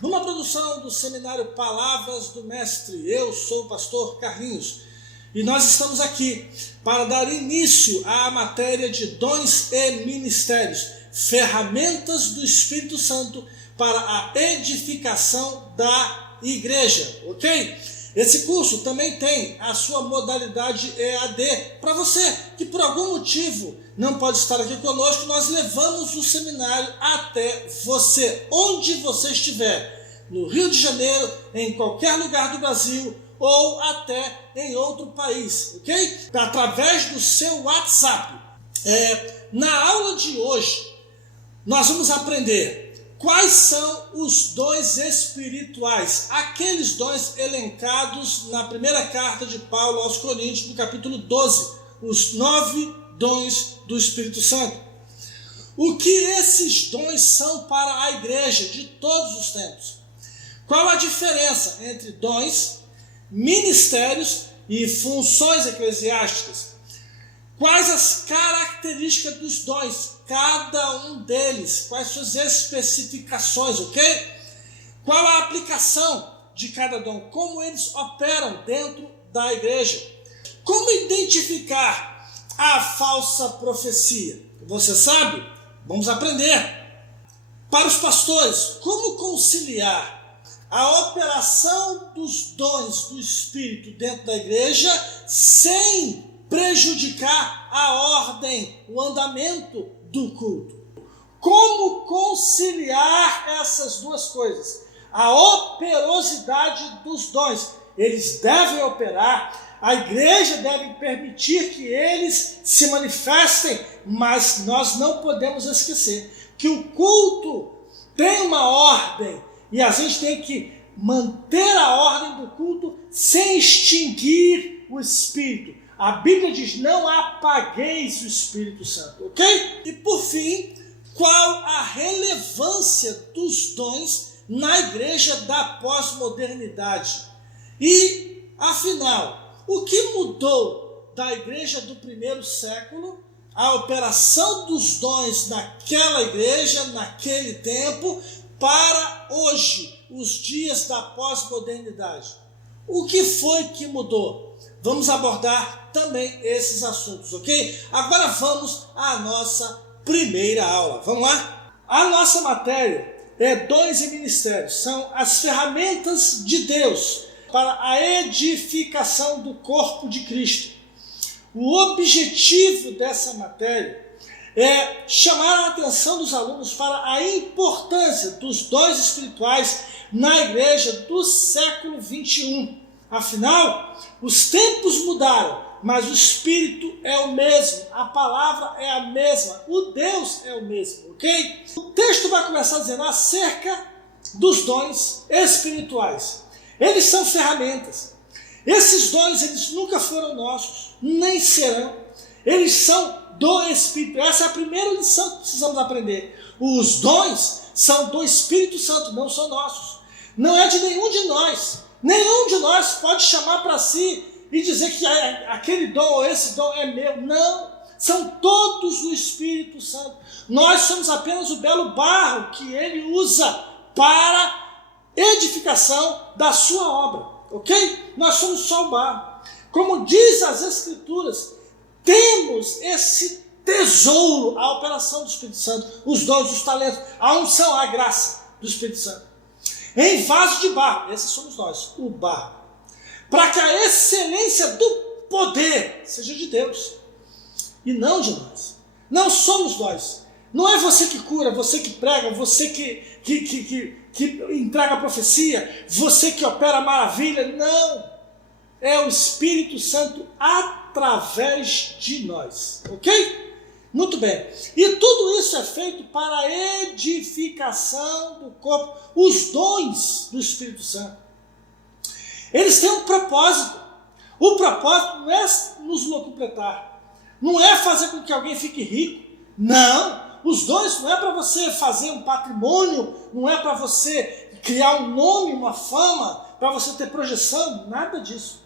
Numa produção do seminário Palavras do Mestre, eu sou o pastor Carlinhos e nós estamos aqui para dar início à matéria de dons e ministérios, ferramentas do Espírito Santo para a edificação da igreja, ok? Esse curso também tem a sua modalidade EAD. Para você que por algum motivo não pode estar aqui conosco, nós levamos o seminário até você, onde você estiver, no Rio de Janeiro, em qualquer lugar do Brasil ou até em outro país, ok? Através do seu WhatsApp. Na aula de hoje, nós vamos aprender quais são os dons espirituais, aqueles dons elencados na primeira carta de Paulo aos Coríntios, no capítulo 12, os 9 dons do Espírito Santo. O que esses dons são para a igreja de todos os tempos? Qual a diferença entre dons, ministérios e funções eclesiásticas? Quais as características dos dons, cada um deles, quais suas especificações, ok? Qual a aplicação de cada dom, como eles operam dentro da igreja? Como identificar a falsa profecia? Você sabe? Vamos aprender. Para os pastores, como conciliar a operação dos dons do Espírito dentro da igreja sem prejudicar a ordem, o andamento do culto? Como conciliar essas duas coisas? A operosidade dos dons. Eles devem operar, a igreja deve permitir que eles se manifestem, mas nós não podemos esquecer que o culto tem uma ordem e a gente tem que manter a ordem do culto sem extinguir o Espírito. A Bíblia diz, não apagueis o Espírito Santo, ok? E por fim, qual a relevância dos dons na igreja da pós-modernidade? E, afinal, o que mudou da igreja do primeiro século, a operação dos dons naquela igreja, naquele tempo, para hoje, os dias da pós-modernidade? O que foi que mudou? Vamos abordar também esses assuntos, ok? Agora vamos à nossa primeira aula. Vamos lá? A nossa matéria é dons e ministérios. São as ferramentas de Deus para a edificação do corpo de Cristo. O objetivo dessa matéria é chamar a atenção dos alunos para a importância dos dons espirituais na igreja do século 21. Afinal, os tempos mudaram, mas o Espírito é o mesmo, a palavra é a mesma, o Deus é o mesmo, ok? O texto vai começar dizendo acerca dos dons espirituais. Eles são ferramentas. Esses dons, eles nunca foram nossos, nem serão. Eles são do Espírito. Essa é a primeira lição que precisamos aprender. Os dons são do Espírito Santo, não são nossos. Não é de nenhum de nós. Nenhum de nós pode chamar para si e dizer que aquele dom ou esse dom é meu. Não, são todos do Espírito Santo. Nós somos apenas o belo barro que ele usa para edificação da sua obra, ok? Nós somos só o barro. Como diz as Escrituras, temos esse tesouro, a operação do Espírito Santo, os dons, os talentos, a unção, a graça do Espírito Santo. Em vaso de barro, esses somos nós, o barro, para que a excelência do poder seja de Deus e não de nós. Não somos nós. Não é você que cura, você que prega, você que entrega a profecia, você que opera a maravilha. Não. É o Espírito Santo através de nós. Ok? Muito bem. E tudo isso é feito para a edificação do corpo. Os dons do Espírito Santo, eles têm um propósito. O propósito não é nos locupletar, não é fazer com que alguém fique rico. Não. Os dons não é para você fazer um patrimônio, não é para você criar um nome, uma fama, para você ter projeção, nada disso.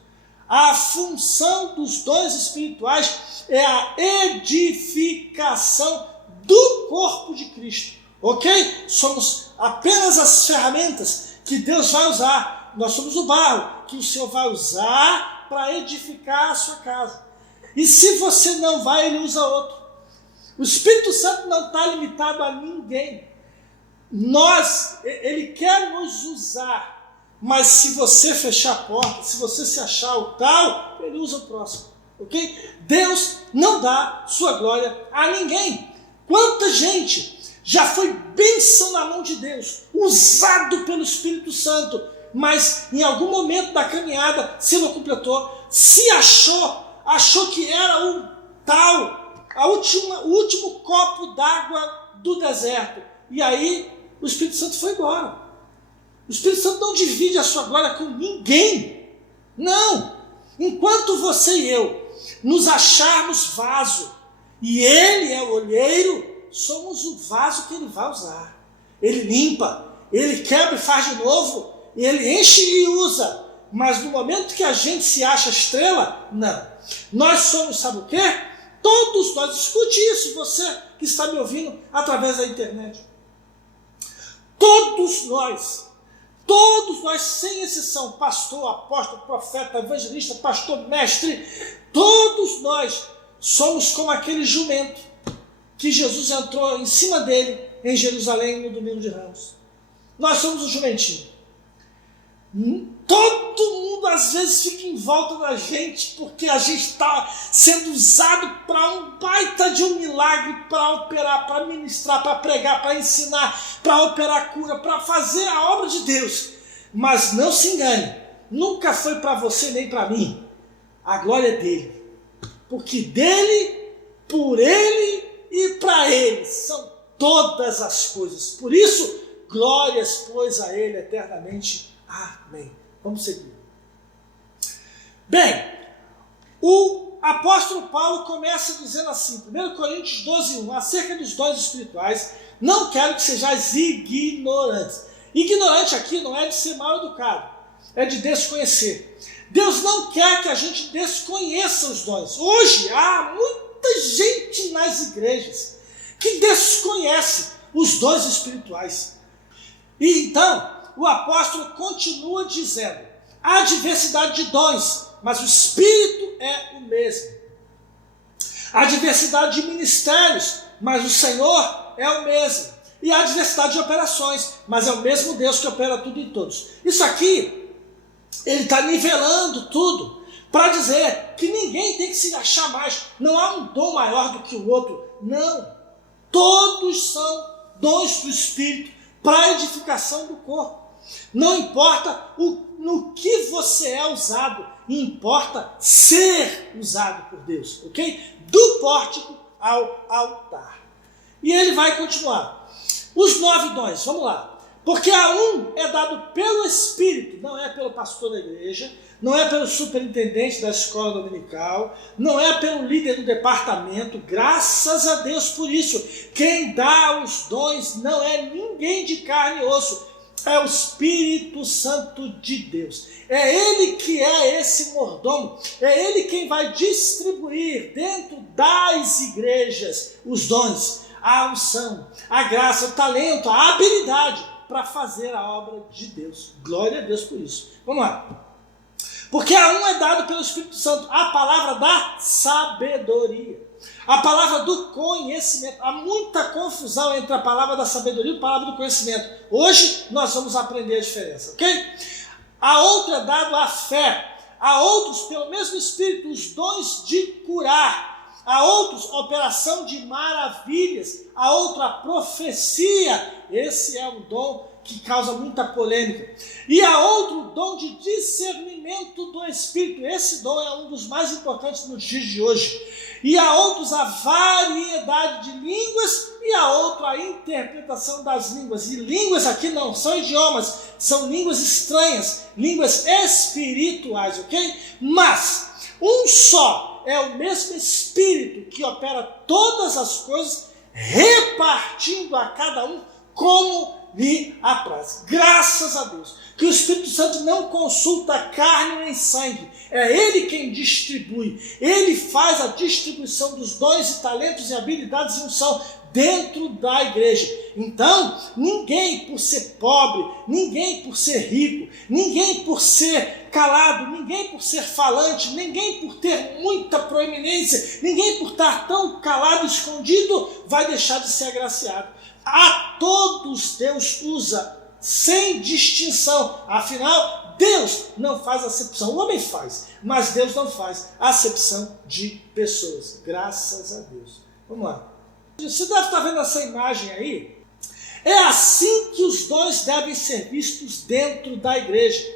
A função dos dons espirituais é a edificação do corpo de Cristo. ok? Somos apenas as ferramentas que Deus vai usar. Nós somos o barro que o Senhor vai usar para edificar a sua casa. E se você não vai, Ele usa outro. O Espírito Santo não está limitado a ninguém. Ele quer nos usar, mas se você fechar a porta, se você se achar o tal, Ele usa o próximo, ok? Deus não dá sua glória a ninguém. Quanta gente já foi bênção na mão de Deus, usado pelo Espírito Santo, mas em algum momento da caminhada se não completou, se achou que era o tal, o último copo d'água do deserto, e aí o Espírito Santo foi embora. O Espírito Santo não divide a sua glória com ninguém, não. Enquanto você e eu nos acharmos vaso, e Ele é o olheiro, somos o vaso que Ele vai usar. Ele limpa, Ele quebra e faz de novo, Ele enche e usa. Mas no momento que a gente se acha estrela, não. Nós somos, sabe o quê? Todos nós, escute isso, você que está me ouvindo através da internet. Todos nós, sem exceção, pastor, apóstolo, profeta, evangelista, pastor, mestre, todos nós somos como aquele jumento que Jesus entrou em cima dele em Jerusalém no domingo de Ramos. Nós somos o jumentinho. Todo mundo às vezes fica em volta da gente porque a gente está sendo usado para um baita de um milagre, para operar, para ministrar, para pregar, para ensinar, para operar cura, para fazer a obra de Deus. Mas não se engane, nunca foi para você nem para mim. A glória é dele, porque dele, por ele e para ele são todas as coisas. Por isso, glórias, pois, a ele eternamente. Amém. Vamos seguir. Bem, o apóstolo Paulo começa dizendo assim, 1 Coríntios 12:1, acerca dos dons espirituais, não quero que sejais ignorantes. Ignorante aqui não é de ser mal educado, é de desconhecer. Deus não quer que a gente desconheça os dons. Hoje há muita gente nas igrejas que desconhece os dons espirituais. E então, o apóstolo continua dizendo, há diversidade de dons, mas o Espírito é o mesmo. Há diversidade de ministérios, mas o Senhor é o mesmo. E há diversidade de operações, mas é o mesmo Deus que opera tudo em todos. Isso aqui, ele está nivelando tudo, para dizer que ninguém tem que se achar mais. Não há um dom maior do que o outro. Não. Todos são dons do Espírito para a edificação do corpo. Não importa no que você é usado, importa ser usado por Deus, ok? Do pórtico ao altar. E ele vai continuar. Os 9 dons, vamos lá. Porque a um é dado pelo Espírito, não é pelo pastor da igreja, não é pelo superintendente da escola dominical, não é pelo líder do departamento, graças a Deus por isso. Quem dá os dons não é ninguém de carne e osso, é o Espírito Santo de Deus. É Ele que é esse mordomo, é Ele quem vai distribuir dentro das igrejas os dons, a unção, a graça, o talento, a habilidade para fazer a obra de Deus. Glória a Deus por isso. Vamos lá. Porque a um é dado pelo Espírito Santo a palavra da sabedoria, a palavra do conhecimento. Há muita confusão entre a palavra da sabedoria e a palavra do conhecimento. Hoje nós vamos aprender a diferença, ok? A outro é dado a fé, a outros pelo mesmo Espírito os dons de curar, a outros a operação de maravilhas, a outra a profecia. Esse é um dom que causa muita polêmica. E a outro o dom de discernimento do Espírito. Esse dom é um dos mais importantes nos dias de hoje. E a outros a variedade de línguas, e a outro a interpretação das línguas. E línguas aqui não são idiomas, são línguas estranhas, línguas espirituais, ok? Mas um só é o mesmo Espírito que opera todas as coisas, repartindo a cada um como lhe apraz. Graças a Deus que o Espírito Santo não consulta carne nem sangue, é Ele quem distribui, Ele faz a distribuição dos dons e talentos e habilidades e unção dentro da igreja. Então, ninguém por ser pobre, ninguém por ser rico, ninguém por ser calado, ninguém por ser falante, ninguém por ter muita proeminência, ninguém por estar tão calado e escondido, vai deixar de ser agraciado. A todos Deus usa, sem distinção. Afinal, Deus não faz acepção. O homem faz, mas Deus não faz acepção de pessoas. Graças a Deus. Vamos lá. Você deve estar vendo essa imagem aí. É assim que os dons devem ser vistos dentro da igreja.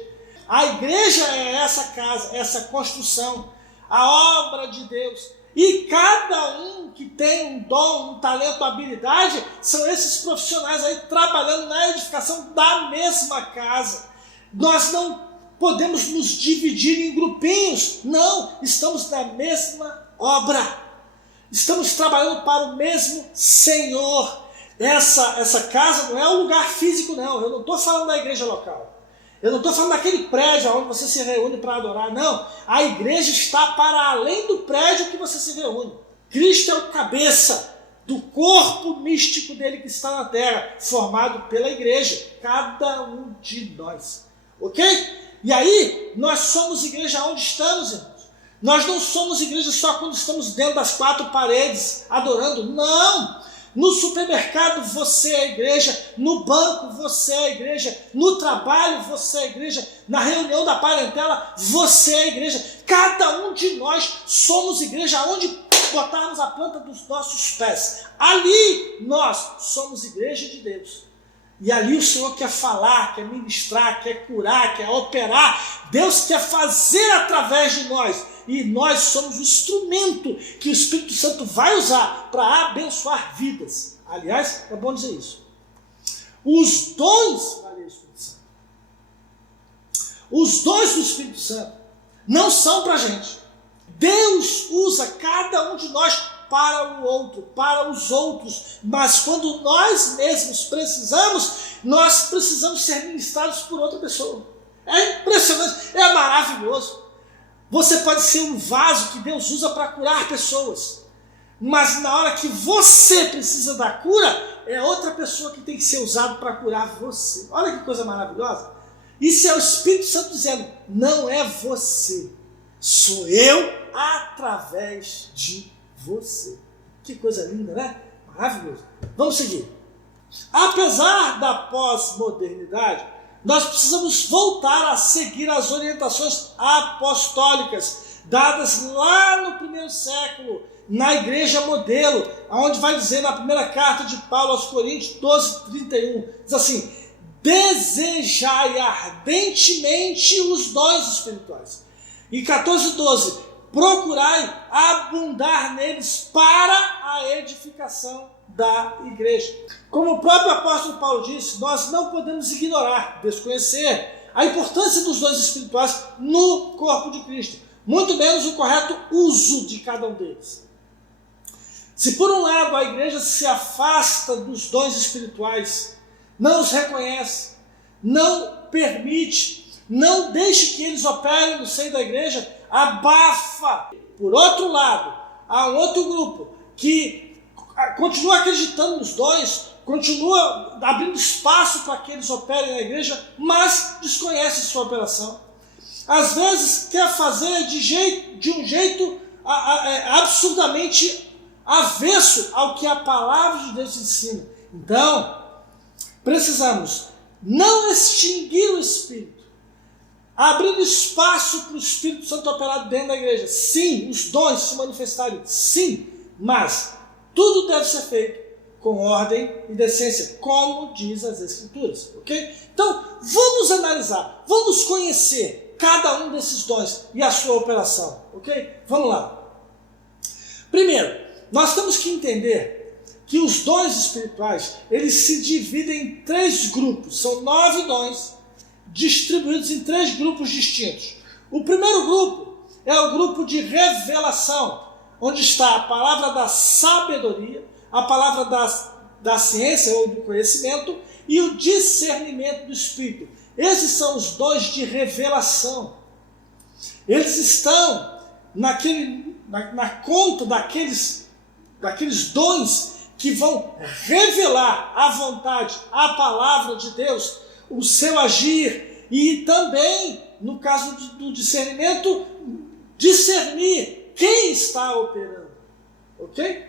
A igreja é essa casa, essa construção, a obra de Deus. E cada um que tem um dom, um talento, uma habilidade, são esses profissionais aí trabalhando na edificação da mesma casa. Nós não podemos nos dividir em grupinhos, não, estamos na mesma obra. Estamos trabalhando para o mesmo Senhor. Essa casa não é um lugar físico, não. Eu não estou falando da igreja local. Eu não estou falando daquele prédio onde você se reúne para adorar, não. A igreja está para além do prédio que você se reúne. Cristo é o cabeça do corpo místico dele que está na terra, formado pela igreja, cada um de nós. Ok? E aí, nós somos igreja onde estamos, irmãos. Nós não somos igreja só quando estamos dentro das quatro paredes, adorando. Não! No supermercado você é a igreja, no banco você é a igreja, no trabalho você é a igreja, na reunião da parentela você é a igreja. Cada um de nós somos igreja onde botarmos a planta dos nossos pés. Ali nós somos igreja de Deus. E ali o Senhor quer falar, quer ministrar, quer curar, quer operar. Deus quer fazer através de nós. E nós somos o instrumento que o Espírito Santo vai usar para abençoar vidas. Aliás, é bom dizer isso. Os dons, valeu, Espírito Santo. Os dons do Espírito Santo não são para a gente. Deus usa cada um de nós para o outro, para os outros. Mas quando nós mesmos precisamos, nós precisamos ser ministrados por outra pessoa. É impressionante, é maravilhoso. Você pode ser um vaso que Deus usa para curar pessoas. Mas na hora que você precisa da cura, é outra pessoa que tem que ser usada para curar você. Olha que coisa maravilhosa. Isso é o Espírito Santo dizendo, não é você, sou eu através de você. Que coisa linda, né? Maravilhoso. Vamos seguir. Apesar da pós-modernidade, nós precisamos voltar a seguir as orientações apostólicas dadas lá no primeiro século, na igreja modelo, onde vai dizer na primeira carta de Paulo aos Coríntios 12:31, diz assim, desejai ardentemente os dons espirituais. E 14:12, procurai abundar neles para a edificação da igreja. Como o próprio apóstolo Paulo disse, nós não podemos ignorar, desconhecer a importância dos dons espirituais no corpo de Cristo, muito menos o correto uso de cada um deles. Se por um lado a igreja se afasta dos dons espirituais, não os reconhece, não permite, não deixe que eles operem no seio da igreja, abafa. Por outro lado, há um outro grupo que continua acreditando nos dons, continua abrindo espaço para que eles operem na igreja, mas desconhece sua operação. Às vezes quer fazer de um jeito absurdamente avesso ao que a palavra de Deus ensina. Então, precisamos não extinguir o Espírito, abrindo espaço para o Espírito Santo operar dentro da igreja. Sim, os dons se manifestarem, sim, mas tudo deve ser feito com ordem e decência, como diz as Escrituras, ok? Então, vamos analisar, vamos conhecer cada um desses dons e a sua operação, ok? Vamos lá. Primeiro, nós temos que entender que os dons espirituais, eles se dividem em 3 grupos, são 9 dons distribuídos em 3 grupos distintos. O primeiro grupo é o grupo de revelação, onde está a palavra da sabedoria, a palavra da ciência ou do conhecimento e o discernimento do Espírito. Esses são os dons de revelação. Eles estão na conta daqueles dons que vão revelar a vontade, a palavra de Deus, o seu agir e também, no caso do discernimento, discernir quem está operando. Ok?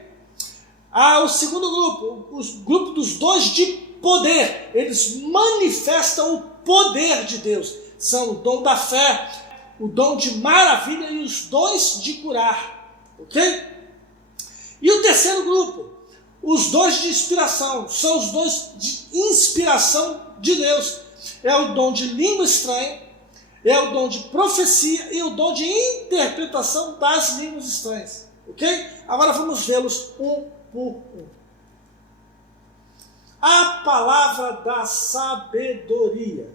O segundo grupo, o grupo dos dons de poder, eles manifestam o poder de Deus. São o dom da fé, o dom de maravilha e os dons de curar. Ok? E o terceiro grupo, os dons de inspiração, são os dons de inspiração de Deus. É o dom de língua estranha, é o dom de profecia e o dom de interpretação das línguas estranhas. Ok? Agora vamos vê-los um por um. A palavra da sabedoria.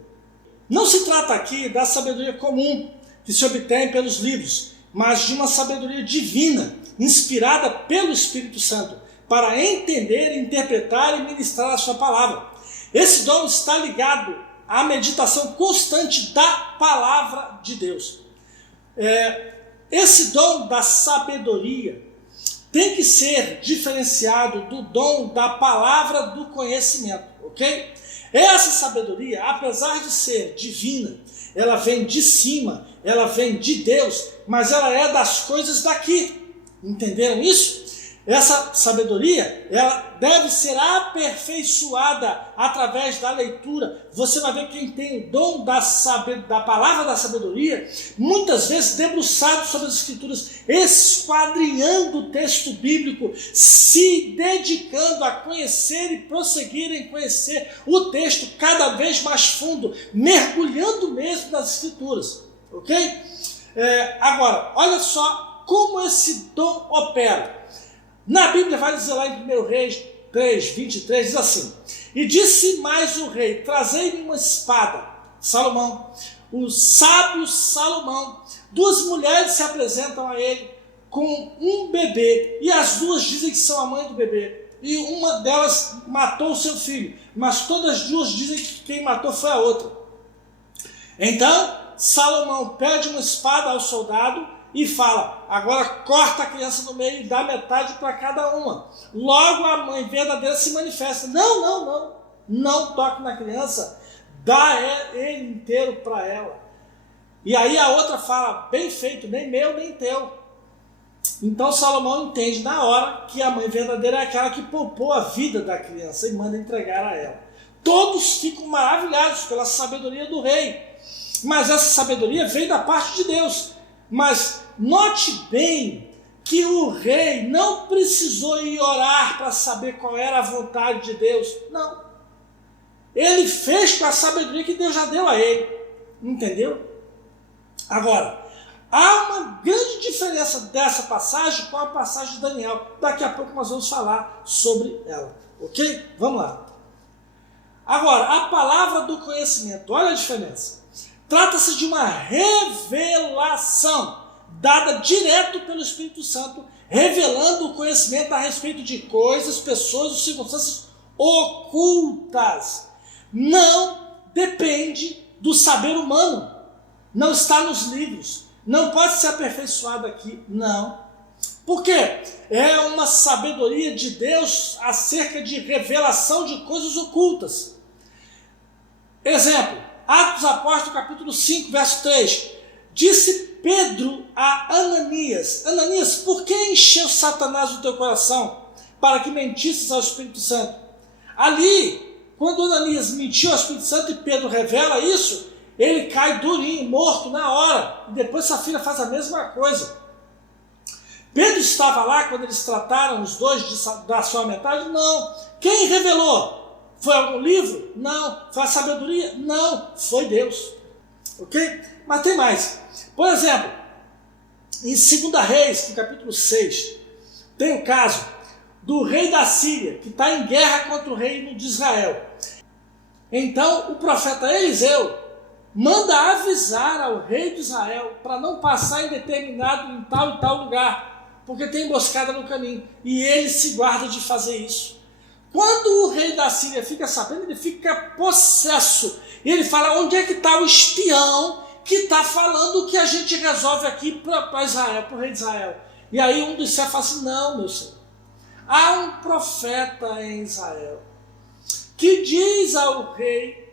Não se trata aqui da sabedoria comum que se obtém pelos livros, mas de uma sabedoria divina, inspirada pelo Espírito Santo, para entender, interpretar e ministrar a sua palavra. Esse dom está ligado à meditação constante da palavra de Deus. Esse dom da sabedoria tem que ser diferenciado do dom da palavra do conhecimento, ok? Essa sabedoria, apesar de ser divina, ela vem de cima, ela vem de Deus, mas ela é das coisas daqui. Entenderam isso? Essa sabedoria, ela deve ser aperfeiçoada através da leitura. Você vai ver quem tem o dom da palavra da sabedoria, muitas vezes debruçado sobre as Escrituras, esquadrinhando o texto bíblico, se dedicando a conhecer e prosseguir em conhecer o texto cada vez mais fundo, mergulhando mesmo nas Escrituras. Ok? Agora, olha só como esse dom opera. Na Bíblia vai dizer lá em 1 Reis 3, 23, diz assim: e disse mais o rei, trazei-me uma espada. Salomão, o sábio Salomão, duas mulheres se apresentam a ele com um bebê, e as duas dizem que são a mãe do bebê, e uma delas matou o seu filho, mas todas as duas dizem que quem matou foi a outra. Então Salomão pede uma espada ao soldado e fala: agora corta a criança no meio e dá metade para cada uma. Logo a mãe verdadeira se manifesta: não toque na criança, dá ele inteiro para ela. E aí a outra fala: bem feito, nem meu nem teu. Então Salomão entende na hora que a mãe verdadeira é aquela que poupou a vida da criança e manda entregar a ela. Todos ficam maravilhados pela sabedoria do rei, mas essa sabedoria veio da parte de Deus. Mas note bem que o rei não precisou ir orar para saber qual era a vontade de Deus. Não. Ele fez com a sabedoria que Deus já deu a ele. Entendeu? Agora, há uma grande diferença dessa passagem com a passagem de Daniel. Daqui a pouco nós vamos falar sobre ela. Ok? Vamos lá. Agora, a palavra do conhecimento. Olha a diferença. Trata-se de uma revelação dada direto pelo Espírito Santo, revelando o conhecimento a respeito de coisas, pessoas ou circunstâncias ocultas. Não depende do saber humano. Não está nos livros. Não pode ser aperfeiçoado aqui. Não. Por quê? É uma sabedoria de Deus acerca de revelação de coisas ocultas. Exemplo. Atos dos Apóstolos, capítulo 5, verso 3. Disse Pedro a Ananias: Ananias, por que encheu Satanás o teu coração para que mentisses ao Espírito Santo? Ali, quando Ananias mentiu ao Espírito Santo e Pedro revela isso, ele cai durinho, morto na hora. E depois Safira faz a mesma coisa. Pedro estava lá quando eles trataram os dois da sua metade? Não. Quem revelou? Foi algum livro? Não. Foi a sabedoria? Não. Foi Deus. Ok? Mas tem mais. Por exemplo, em 2 Reis, no capítulo 6, tem o caso do rei da Síria, que está em guerra contra o reino de Israel. Então, o profeta Eliseu manda avisar ao rei de Israel para não passar em tal e tal lugar, porque tem emboscada no caminho. E ele se guarda de fazer isso. Quando o rei da Síria fica sabendo, ele fica possesso. E ele fala: onde é que está o espião que está falando o que a gente resolve aqui para Israel, para o rei de Israel? E aí um dos céus fala assim: não, meu senhor, há um profeta em Israel que diz ao rei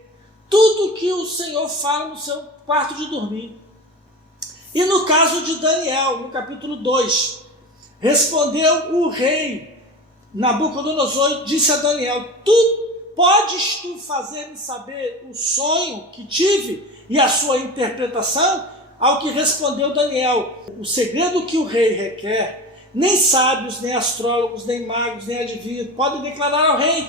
tudo que o Senhor fala no seu quarto de dormir. E no caso de Daniel, no capítulo 2, respondeu o rei Nabucodonosor e disse a Daniel: podes tu fazer-me saber o sonho que tive e a sua interpretação? Ao que respondeu Daniel: o segredo que o rei requer, nem sábios, nem astrólogos, nem magos, nem adivinhos podem declarar ao rei.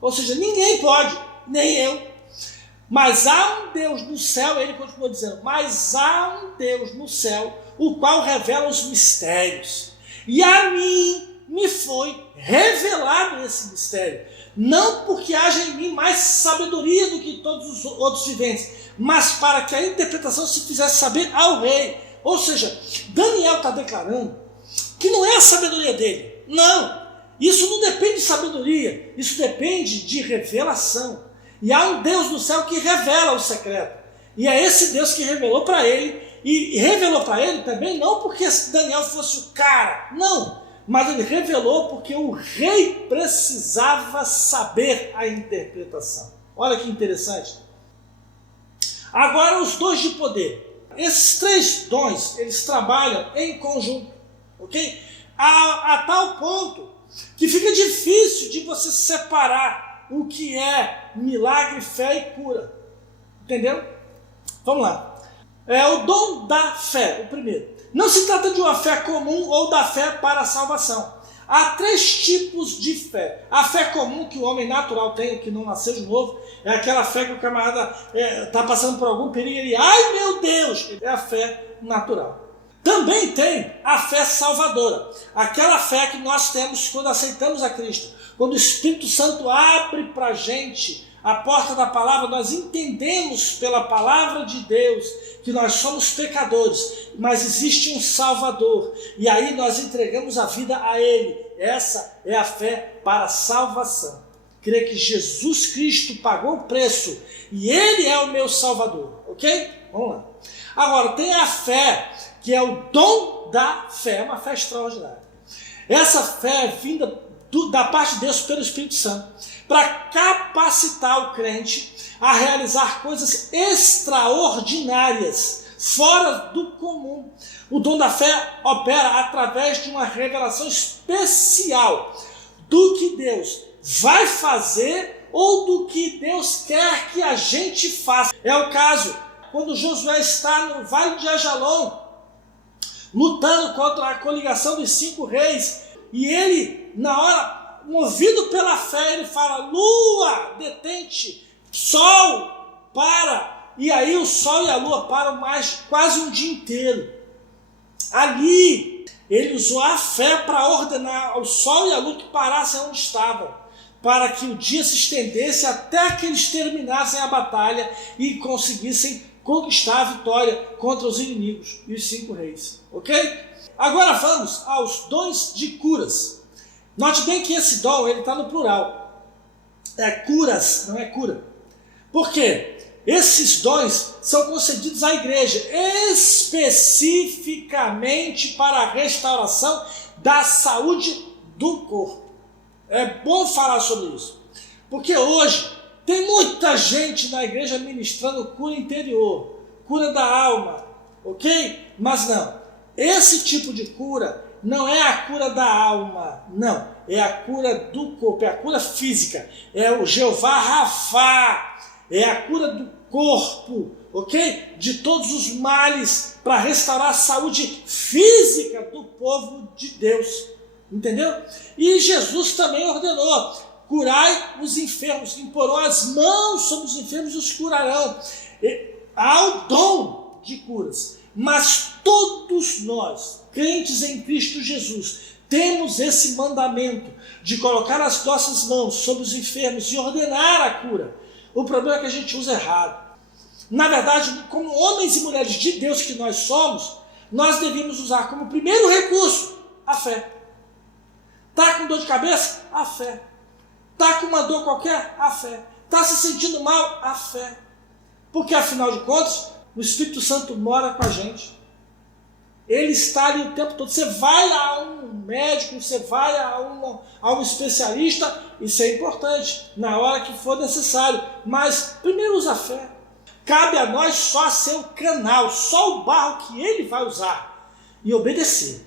Ou seja, ninguém pode, nem eu. Mas há um Deus no céu, ele continua dizendo, mas há um Deus no céu, o qual revela os mistérios. E a mim me foi revelado esse mistério. Não porque haja em mim mais sabedoria do que todos os outros viventes, mas para que a interpretação se fizesse saber ao rei. Ou seja, Daniel está declarando que não é a sabedoria dele. Não, isso não depende de sabedoria, isso depende de revelação. E há um Deus no céu que revela o secreto. E é esse Deus que revelou para ele. E revelou para ele também não porque Daniel fosse o cara, não. Mas ele revelou porque o rei precisava saber a interpretação. Olha que interessante. Agora os dons de poder. Esses três dons, eles trabalham em conjunto. Ok? A tal ponto que fica difícil de você separar o que é milagre, fé e cura. Entendeu? Vamos lá. É o dom da fé, o primeiro. Não se trata de uma fé comum ou da fé para a salvação. Há três tipos de fé. A fé comum que o homem natural tem, que não nasceu de novo, é aquela fé que o camarada está passando por algum perigo e ele, ai meu Deus, é a fé natural. Também tem a fé salvadora, aquela fé que nós temos quando aceitamos a Cristo. Quando o Espírito Santo abre para a gente a porta da palavra, nós entendemos pela palavra de Deus que nós somos pecadores, mas existe um Salvador, e aí nós entregamos a vida a Ele. Essa é a fé para a salvação. Crer que Jesus Cristo pagou o preço e Ele é o meu Salvador, ok? Vamos lá. Agora, tem a fé que é o dom da fé, uma fé extraordinária. Essa fé é vinda da parte de Deus pelo Espírito Santo, para capacitar o crente a realizar coisas extraordinárias, fora do comum. O dom da fé opera através de uma revelação especial do que Deus vai fazer ou do que Deus quer que a gente faça. É o caso quando Josué está no Vale de Ajalon, lutando contra a coligação dos 5 reis, e ele, na hora, movido pela fé, ele fala: lua, detente, sol, para. E aí o sol e a lua param mais quase um dia inteiro. Ali, ele usou a fé para ordenar ao sol e à lua que parassem onde estavam, para que o dia se estendesse até que eles terminassem a batalha e conseguissem conquistar a vitória contra os inimigos e os 5 reis. Ok? Agora vamos aos dons de curas. Note bem que esse dom está no plural. É curas, não é cura. Por quê? Esses dons são concedidos à igreja especificamente para a restauração da saúde do corpo. É bom falar sobre isso, porque hoje tem muita gente na igreja ministrando cura interior, cura da alma, ok? Mas não, esse tipo de cura não é a cura da alma, não, é a cura do corpo, é a cura física, é o Jeová Rafá, é a cura do corpo, ok? De todos os males, para restaurar a saúde física do povo de Deus, entendeu? E Jesus também ordenou: curai os enfermos, imporão as mãos sobre os enfermos e os curarão. Há o dom de curas, mas todos nós, crentes em Cristo Jesus, temos esse mandamento de colocar as nossas mãos sobre os enfermos e ordenar a cura. O problema é que a gente usa errado. Na verdade, como homens e mulheres de Deus que nós somos, nós devemos usar como primeiro recurso a fé. Está com dor de cabeça? A fé. Está com uma dor qualquer? A fé. Está se sentindo mal? A fé. Porque, afinal de contas, o Espírito Santo mora com a gente. Ele está ali o tempo todo. Você vai a um médico, você vai a um especialista, isso é importante, na hora que for necessário. Mas primeiro usa a fé. Cabe a nós só ser o canal, só o barro que ele vai usar e obedecer.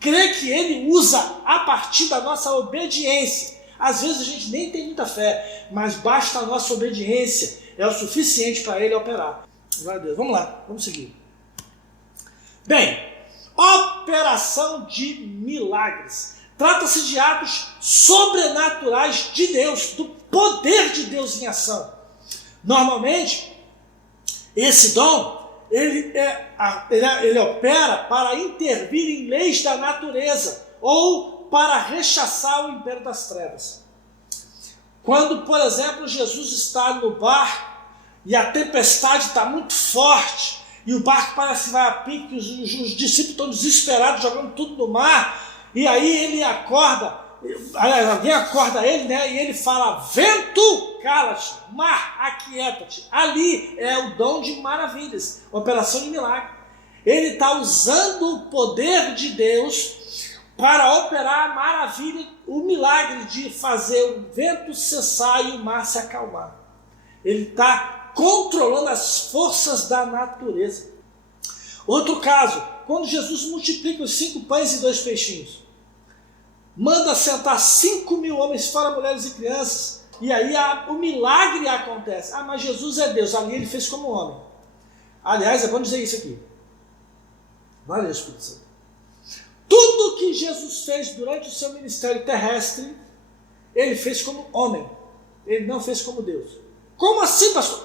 Crer que ele usa a partir da nossa obediência. Às vezes a gente nem tem muita fé, mas basta a nossa obediência, é o suficiente para ele operar. Glória a Deus. Vamos lá, vamos seguir. Bem, operação de milagres. Trata-se de atos sobrenaturais de Deus, do poder de Deus em ação. Normalmente, esse dom, ele opera para intervir em leis da natureza ou para rechaçar o império das trevas. Quando, por exemplo, Jesus está no barco e a tempestade está muito forte e o barco parece que vai a pique, os discípulos estão desesperados, jogando tudo no mar, e aí ele acorda, alguém acorda ele, né? E ele fala: vento, cala-te, mar, aquieta-te. Ali é o dom de maravilhas, operação de milagre. Ele está usando o poder de Deus para operar a maravilha, o milagre de fazer o vento cessar e o mar se acalmar. Ele está controlando as forças da natureza. Outro caso, quando Jesus multiplica os 5 pães e 2 peixinhos, manda sentar 5.000 homens, fora mulheres e crianças, e aí o milagre acontece. Ah, mas Jesus é Deus, ali ele fez como homem. Aliás, é bom dizer isso aqui. Valeu, Espírito Santo. Tudo que Jesus fez durante o seu ministério terrestre, ele fez como homem. Ele não fez como Deus. Como assim, pastor?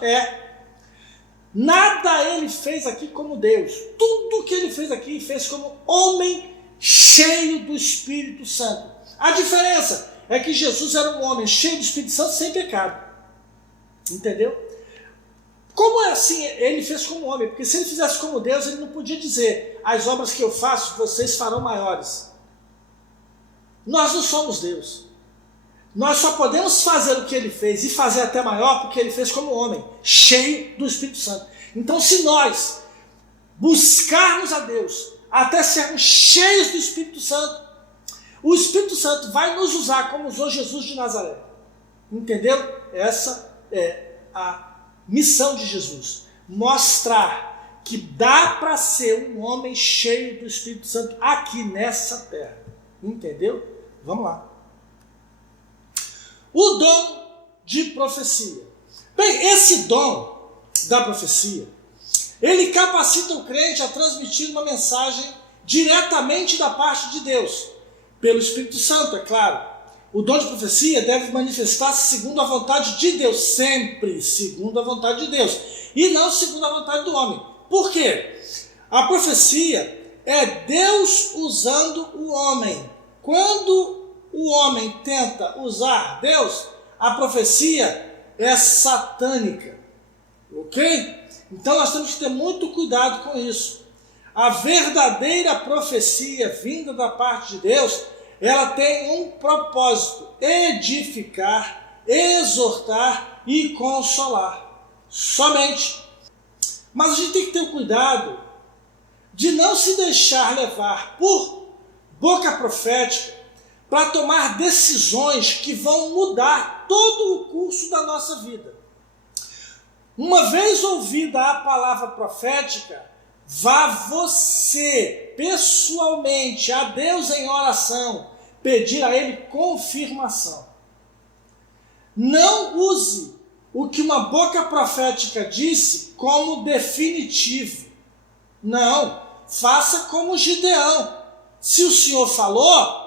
Nada ele fez aqui como Deus. Tudo que ele fez aqui, fez como homem cheio do Espírito Santo. A diferença é que Jesus era um homem cheio do Espírito Santo sem pecado. Entendeu? Como é assim? Ele fez como homem, porque se ele fizesse como Deus, ele não podia dizer: as obras que eu faço, vocês farão maiores. Nós não somos Deus. Nós só podemos fazer o que ele fez e fazer até maior porque ele fez como homem, cheio do Espírito Santo. Então, se nós buscarmos a Deus até sermos cheios do Espírito Santo, o Espírito Santo vai nos usar como usou Jesus de Nazaré. Entendeu? Essa é a missão de Jesus. Mostrar que dá para ser um homem cheio do Espírito Santo aqui nessa terra. Entendeu? Vamos lá. O dom de profecia. Bem, esse dom da profecia, ele capacita o crente a transmitir uma mensagem diretamente da parte de Deus, pelo Espírito Santo, é claro. O dom de profecia deve manifestar-se segundo a vontade de Deus, sempre segundo a vontade de Deus, e não segundo a vontade do homem. Por quê? A profecia é Deus usando o homem. Quando o homem tenta usar Deus, a profecia é satânica. Ok? Então nós temos que ter muito cuidado com isso. A verdadeira profecia vinda da parte de Deus, ela tem um propósito: edificar, exortar e consolar. Somente. Mas a gente tem que ter cuidado de não se deixar levar por boca profética para tomar decisões que vão mudar todo o curso da nossa vida. Uma vez ouvida a palavra profética, vá você pessoalmente a Deus em oração, pedir a Ele confirmação. Não use o que uma boca profética disse como definitivo. Não, faça como Gideão. Se o Senhor falou,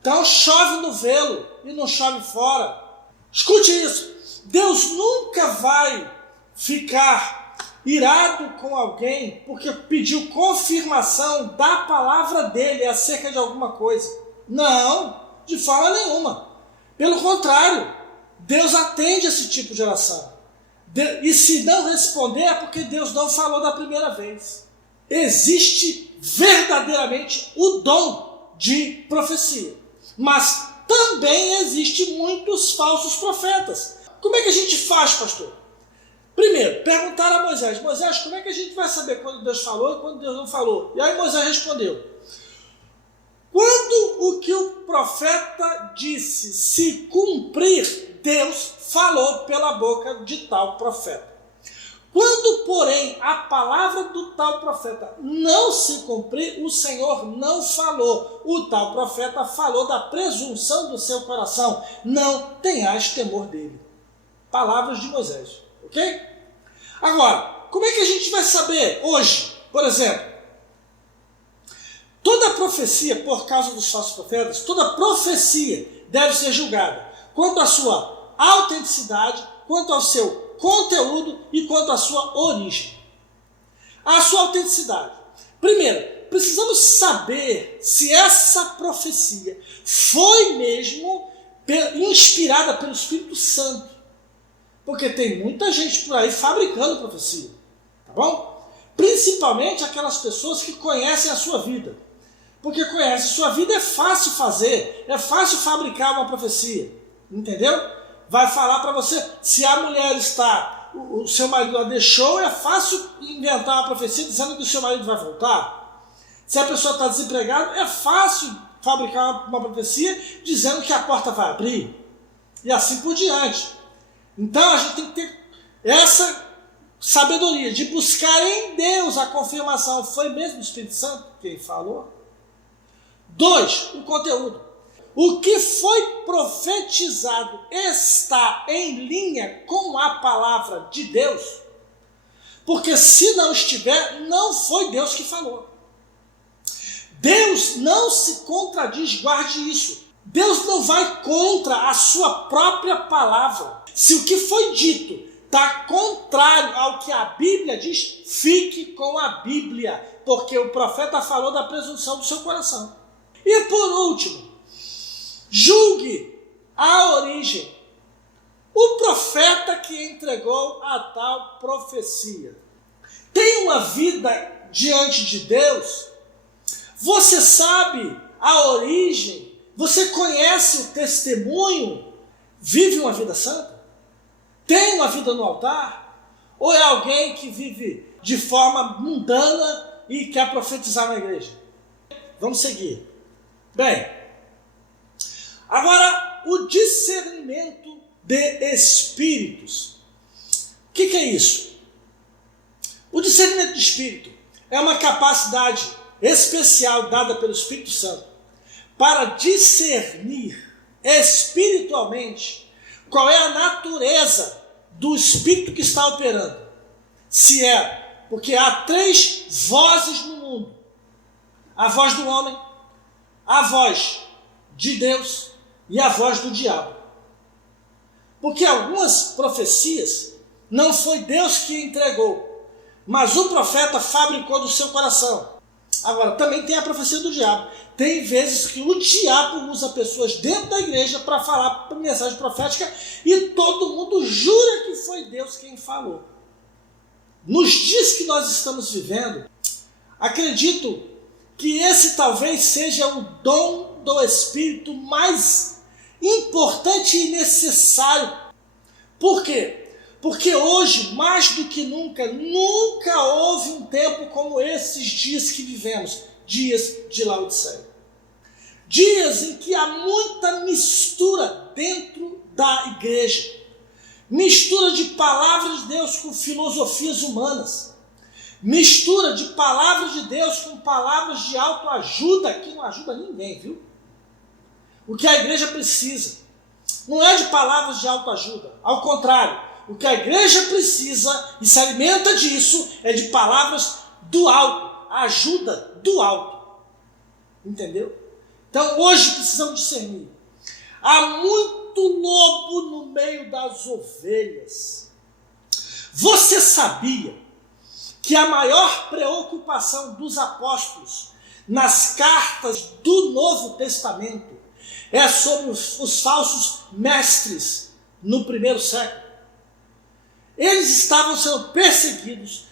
então chove no velo e não chove fora. Escute isso. Deus nunca vai ficar irado com alguém porque pediu confirmação da palavra dele acerca de alguma coisa. Não, de forma nenhuma. Pelo contrário, Deus atende esse tipo de oração. E se não responder é porque Deus não falou da primeira vez. Existe verdadeiramente o dom de profecia. Mas também existe muitos falsos profetas. Como é que a gente faz, pastor? Primeiro, perguntaram a Moisés: Moisés, como é que a gente vai saber quando Deus falou e quando Deus não falou? E aí Moisés respondeu: quando o que o profeta disse se cumprir, Deus falou pela boca de tal profeta. Quando, porém, a palavra do tal profeta não se cumprir, o Senhor não falou. O tal profeta falou da presunção do seu coração. Não tenhas temor dele. Palavras de Moisés. Ok? Agora, como é que a gente vai saber hoje, por exemplo, toda profecia, por causa dos falsos profetas, toda profecia deve ser julgada quanto à sua autenticidade, quanto ao seu conteúdo e quanto à sua origem. A sua autenticidade. Primeiro, precisamos saber se essa profecia foi mesmo inspirada pelo Espírito Santo. Porque tem muita gente por aí fabricando profecia. Tá bom? Principalmente aquelas pessoas que conhecem a sua vida. Porque conhecem a sua vida, é fácil fazer, é fácil fabricar uma profecia. Entendeu? Vai falar para você, se a mulher está, o seu marido a deixou, é fácil inventar uma profecia dizendo que o seu marido vai voltar. Se a pessoa está desempregada, é fácil fabricar uma profecia dizendo que a porta vai abrir. E assim por diante. Então a gente tem que ter essa sabedoria de buscar em Deus a confirmação. Foi mesmo o Espírito Santo quem falou? 2, o conteúdo. O que foi profetizado está em linha com a palavra de Deus? Porque se não estiver, não foi Deus que falou. Deus não se contradiz, guarde isso. Deus não vai contra a sua própria palavra. Se o que foi dito está contrário ao que a Bíblia diz, fique com a Bíblia, porque o profeta falou da presunção do seu coração. E por último, julgue a origem. O profeta que entregou a tal profecia tem uma vida diante de Deus? Você sabe a origem? Você conhece o testemunho? Vive uma vida santa? Tem uma vida no altar? Ou é alguém que vive de forma mundana e quer profetizar na igreja? Vamos seguir. Bem, agora o discernimento de espíritos. O que é isso? O discernimento de espírito é uma capacidade especial dada pelo Espírito Santo para discernir espiritualmente qual é a natureza do espírito que está operando. Se é, porque há 3 vozes no mundo: a voz do homem, a voz de Deus e a voz do diabo. Porque algumas profecias não foi Deus que entregou, mas o profeta fabricou do seu coração. Agora, também tem a profecia do diabo. Tem vezes que o diabo usa pessoas dentro da igreja para falar mensagem profética e todo mundo jura que foi Deus quem falou. Nos dias que nós estamos vivendo, acredito que esse talvez seja o dom do Espírito mais importante e necessário. Por quê? Porque hoje, mais do que nunca, nunca houve um tempo como esses dias que vivemos, dias de Laodiceia. Dias em que há muita mistura dentro da igreja. Mistura de palavras de Deus com filosofias humanas. Mistura de palavras de Deus com palavras de autoajuda, que não ajuda ninguém, viu? O que a igreja precisa não é de palavras de autoajuda, ao contrário, o que a igreja precisa e se alimenta disso é de palavras do alto, ajuda do alto. Entendeu? Então hoje precisamos discernir. Há muito lobo no meio das ovelhas. Você sabia que a maior preocupação dos apóstolos nas cartas do Novo Testamento é sobre os falsos mestres no primeiro século? Eles estavam sendo perseguidos,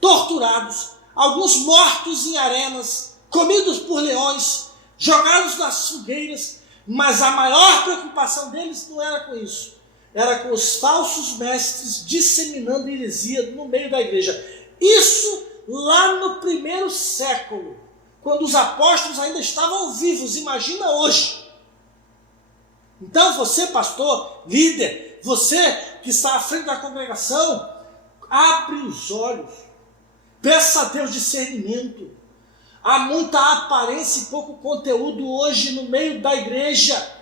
torturados, alguns mortos em arenas, comidos por leões, jogados nas fogueiras, mas a maior preocupação deles não era com isso. era com os falsos mestres disseminando heresia no meio da igreja. Isso lá no primeiro século, quando os apóstolos ainda estavam vivos. Imagina hoje. Então você, pastor, líder, você que está à frente da congregação, abre os olhos, peça a Deus discernimento. Há muita aparência e pouco conteúdo hoje no meio da igreja.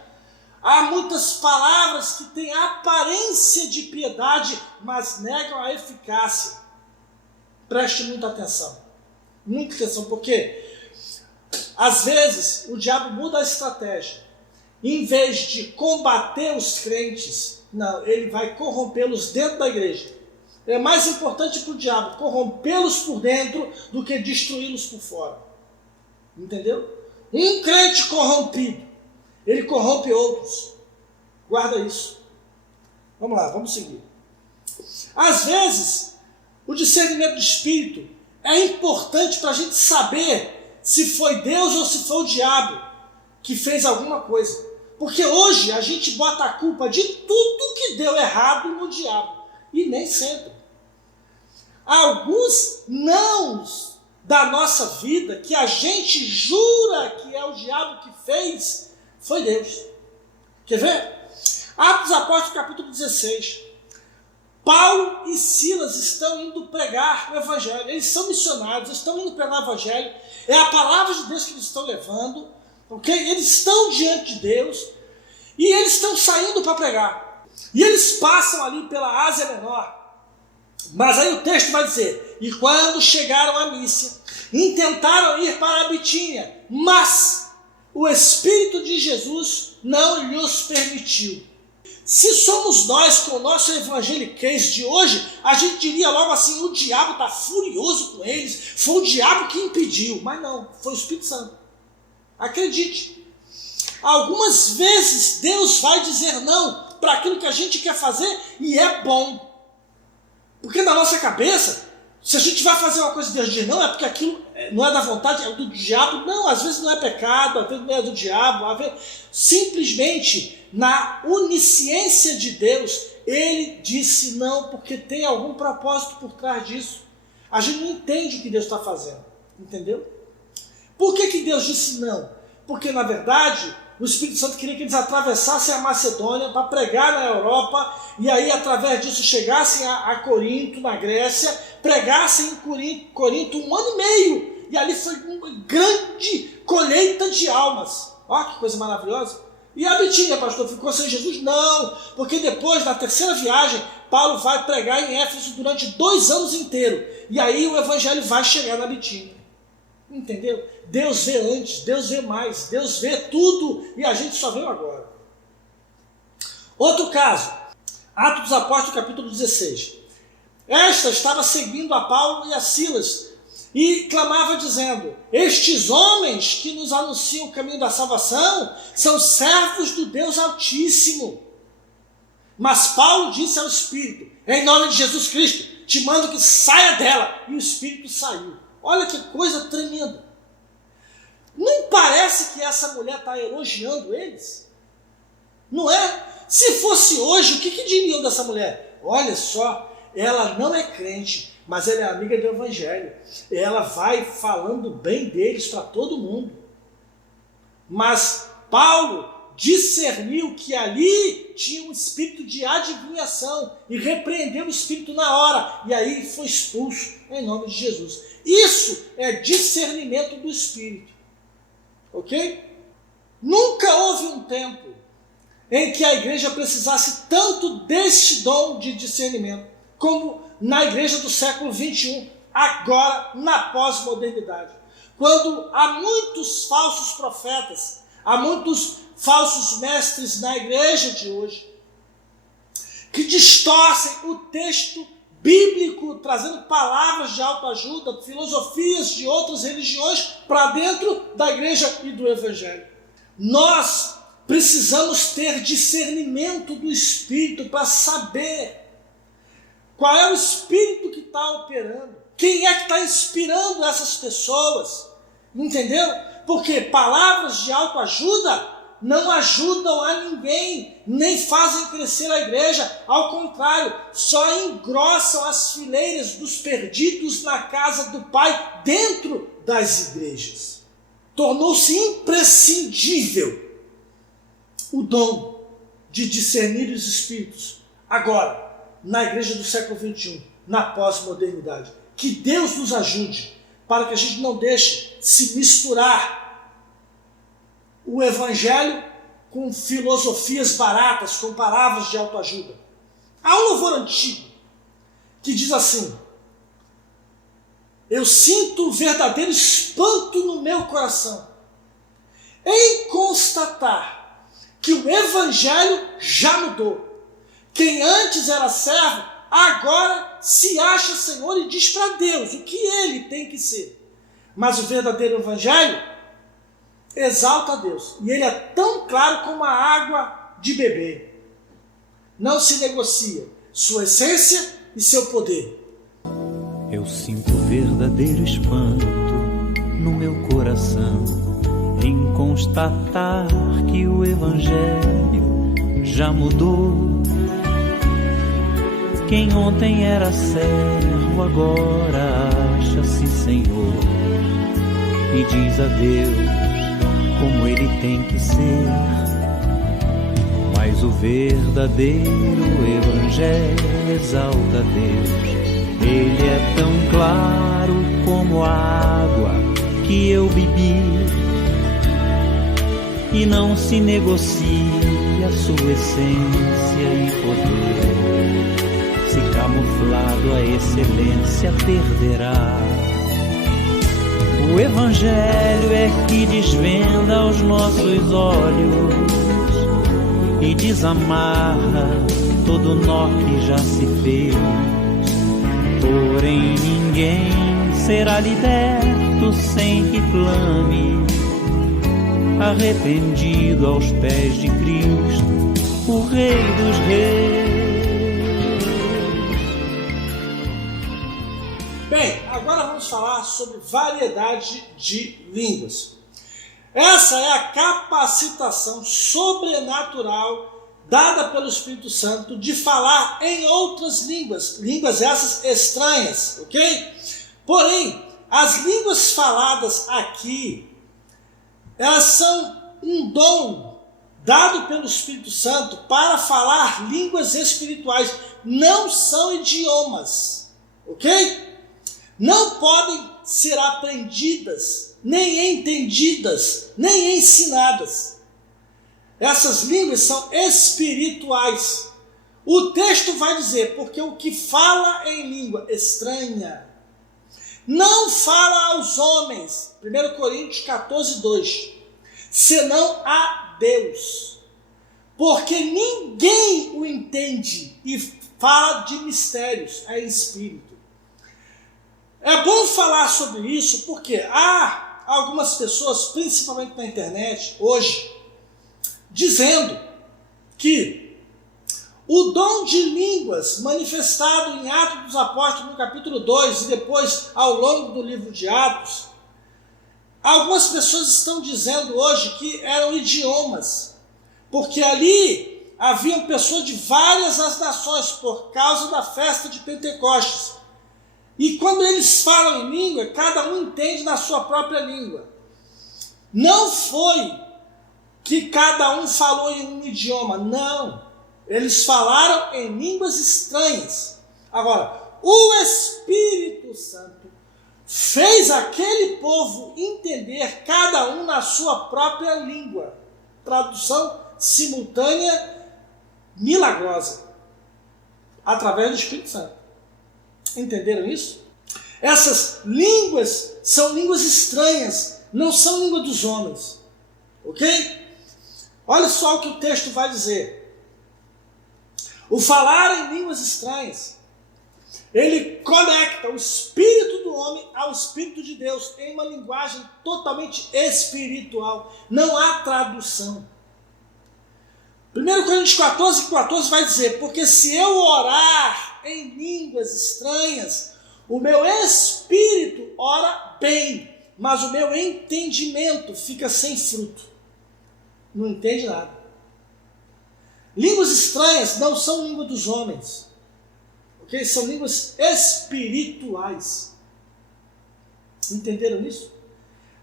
Há muitas palavras que têm aparência de piedade, mas negam a eficácia. Preste muita atenção, porque às vezes o diabo muda a estratégia. Em vez de combater os crentes, não, ele vai corrompê-los dentro da igreja. É mais importante para o diabo corrompê-los por dentro do que destruí-los por fora. Entendeu? Um crente corrompido, ele corrompe outros. Guarda isso. Vamos lá, vamos seguir. Às vezes, o discernimento do Espírito é importante para a gente saber se foi Deus ou se foi o diabo que fez alguma coisa. Porque hoje a gente bota a culpa de tudo que deu errado no diabo. E nem sempre. Alguns nãos da nossa vida que a gente jura que é o diabo que fez, foi Deus. Quer ver? Atos dos Apóstolos, capítulo 16. Paulo e Silas estão indo pregar o Evangelho. Eles são missionários, estão indo pregar o Evangelho. É a palavra de Deus que eles estão levando. Okay? Eles estão diante de Deus e eles estão saindo para pregar. E eles passam ali pela Ásia Menor. Mas aí o texto vai dizer: e quando chegaram a Mísia, intentaram ir para a Bitínia, mas o Espírito de Jesus não lhes permitiu. Se somos nós com o nosso evangeliquez de hoje, a gente diria logo assim: o diabo está furioso com eles, foi o diabo que impediu. Mas não, foi o Espírito Santo. Acredite, algumas vezes Deus vai dizer não para aquilo que a gente quer fazer e é bom. Porque na nossa cabeça, se a gente vai fazer uma coisa e Deus diz não, é porque aquilo não é da vontade, é do diabo. Não, às vezes não é pecado, às vezes não é do diabo. Às vezes, simplesmente, na onisciência de Deus, Ele disse não, porque tem algum propósito por trás disso. A gente não entende o que Deus está fazendo, entendeu? Por que Deus disse não? Porque, na verdade, o Espírito Santo queria que eles atravessassem a Macedônia para pregar na Europa, e aí, através disso, chegassem a Corinto, na Grécia, pregassem em Corinto 1 ano e meio, e ali foi uma grande colheita de almas. Olha que coisa maravilhosa. E a Bitínia, pastor, ficou sem Jesus? Não, porque depois, na terceira viagem, Paulo vai pregar em Éfeso durante 2 anos inteiros, e aí o evangelho vai chegar na Bitínia. Entendeu? Deus vê antes, Deus vê mais, Deus vê tudo e a gente só vê agora. Outro caso, Atos dos Apóstolos, capítulo 16. Esta estava seguindo a Paulo e a Silas e clamava dizendo: estes homens que nos anunciam o caminho da salvação são servos do Deus Altíssimo. Mas Paulo disse ao Espírito: em nome de Jesus Cristo, te mando que saia dela. E o Espírito saiu. Olha que coisa tremenda. Não parece que essa mulher está elogiando eles? Não é? Se fosse hoje, o que diriam dessa mulher? Olha só, ela não é crente, mas ela é amiga do Evangelho. Ela vai falando bem deles para todo mundo. Mas Paulo discerniu que ali tinha um espírito de adivinhação e repreendeu o espírito na hora. E aí foi expulso em nome de Jesus. Isso é discernimento do Espírito. Ok? Nunca houve um tempo em que a igreja precisasse tanto deste dom de discernimento como na igreja do século XXI, agora na pós-modernidade. Quando há muitos falsos profetas, há muitos falsos mestres na igreja de hoje que distorcem o texto bíblico, trazendo palavras de autoajuda, filosofias de outras religiões para dentro da igreja e do Evangelho. Nós precisamos ter discernimento do Espírito para saber qual é o Espírito que está operando, quem é que está inspirando essas pessoas, entendeu? Porque palavras de autoajuda não ajudam a ninguém, nem fazem crescer a igreja. Ao contrário, só engrossam as fileiras dos perdidos na casa do Pai, dentro das igrejas. Tornou-se imprescindível o dom de discernir os espíritos, agora, na igreja do século XXI, na pós-modernidade. Que Deus nos ajude, para que a gente não deixe se misturar o evangelho com filosofias baratas, com palavras de autoajuda. Há um louvor antigo que diz assim: eu sinto um verdadeiro espanto no meu coração em constatar que o evangelho já mudou. Quem antes era servo, agora se acha Senhor e diz para Deus o que ele tem que ser. Mas o verdadeiro evangelho exalta a Deus. E ele é tão claro como a água de beber. Não se negocia sua essência e seu poder. Eu sinto verdadeiro espanto no meu coração em constatar que o evangelho já mudou. Quem ontem era servo agora acha-se Senhor e diz a Deus como ele tem que ser. Mas o verdadeiro evangelho exalta a Deus. Ele é tão claro como a água que eu bebi, e não se negocia sua essência e poder. Se camuflado a excelência perderá. O evangelho é que desvenda aos nossos olhos e desamarra todo nó que já se fez. Porém ninguém será liberto sem que clame, arrependido aos pés de Cristo, o Rei dos Reis. Bem, agora vamos falar sobre variedade de línguas. Essa é a capacitação sobrenatural dada pelo Espírito Santo de falar em outras línguas, línguas essas estranhas, ok? Porém, as línguas faladas aqui, elas são um dom dado pelo Espírito Santo para falar línguas espirituais, não são idiomas, ok? Não podem ser aprendidas, nem entendidas, nem ensinadas. Essas línguas são espirituais. O texto vai dizer, porque o que fala em língua estranha não fala aos homens, 1 Coríntios 14, 2, senão a Deus, porque ninguém o entende e fala de mistérios, é espírito. É bom falar sobre isso porque há algumas pessoas, principalmente na internet, hoje, dizendo que o dom de línguas manifestado em Atos dos Apóstolos no capítulo 2 e depois ao longo do livro de Atos, algumas pessoas estão dizendo hoje que eram idiomas, porque ali haviam pessoas de várias as nações por causa da festa de Pentecostes. E quando eles falam em língua, cada um entende na sua própria língua. Não foi que cada um falou em um idioma, não. Eles falaram em línguas estranhas. Agora, o Espírito Santo fez aquele povo entender cada um na sua própria língua. Tradução simultânea milagrosa, através do Espírito Santo. Entenderam isso? Essas línguas são línguas estranhas, não são língua dos homens. Ok? Olha só o que o texto vai dizer. O falar em línguas estranhas, ele conecta o espírito do homem ao espírito de Deus em uma linguagem totalmente espiritual. Não há tradução. 1 Coríntios 14, 14 vai dizer, porque se eu orar em línguas estranhas, o meu espírito ora bem, mas o meu entendimento fica sem fruto. Não entende nada. Línguas estranhas não são língua dos homens. Ok? São línguas espirituais. Entenderam isso?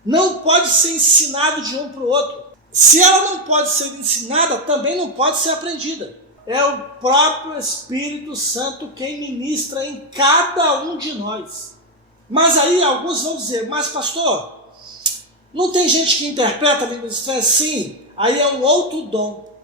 Não pode ser ensinado de um para o outro. Se ela não pode ser ensinada, também não pode ser aprendida. É o próprio Espírito Santo quem ministra em cada um de nós. Mas aí alguns vão dizer, mas pastor, não tem gente que interpreta línguas estranhas? Sim, aí é um outro dom.